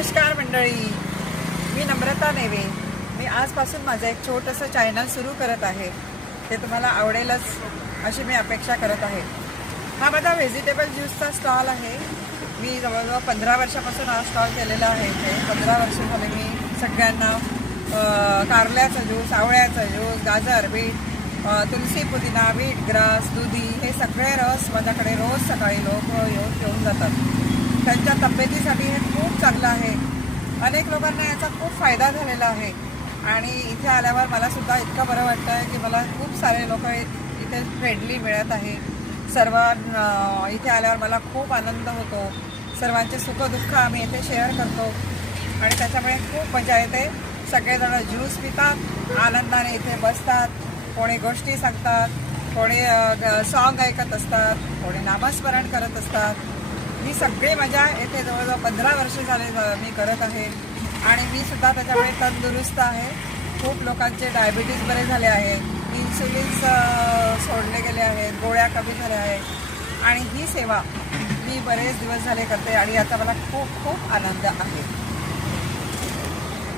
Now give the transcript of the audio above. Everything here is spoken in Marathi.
नमस्कार मंडळी, मी नम्रता नेवे. मी आजपासून माझं एक छोटंसं चॅनल सुरू करत आहे. ते तुम्हाला आवडेलच अशी मी अपेक्षा करत आहे. हा माझा व्हेजिटेबल ज्यूसचा स्टॉल आहे. मी जवळजवळ 15 वर्षापासून हा स्टॉल केलेला आहे. इथे 15 वर्ष झाले मी सगळ्यांना कारल्याचा ज्यूस, आवळ्याचा ज्यूस, गाजर, बीट, तुलसी, पुदिना, बीट, ग्रास, दुधी हे सगळे रस माझ्याकडे रोज सकाळी लोक येऊन घेऊन जातात. त्यांच्या तब्येतीसाठी हे खूप चांगलं आहे. अनेक लोकांना याचा खूप फायदा झालेला आहे. आणि इथे आल्यावर मलासुद्धा इतकं बरं वाटतं आहे की मला खूप सारे लोक इथे फ्रेंडली मिळत आहे. इथे आल्यावर मला खूप आनंद होतो. सर्वांचे सुखदुःख आम्ही इथे शेअर करतो आणि त्याच्यामुळे खूप मजा येते. सगळेजण ज्यूस पितात, आनंदाने इथे बसतात, कोणी गोष्टी सांगतात, कोणी सॉन्ग ऐकत असतात, कोणी नामस्मरण करत असतात. ही सगळी मजा येथे जवळजवळ 15 वर्ष झाले मी करत आहे. आणि मी सुद्धा त्याच्यामुळे तंदुरुस्त आहे. खूप लोकांचे डायबिटीज बरे झाले आहेत, इन्सुलिन्स सोडले गेले आहेत, गोळ्या कमी झाल्या आहेत. आणि ही सेवा मी बरेच दिवस झाले करते आणि याचा मला खूप खूप आनंद आहे.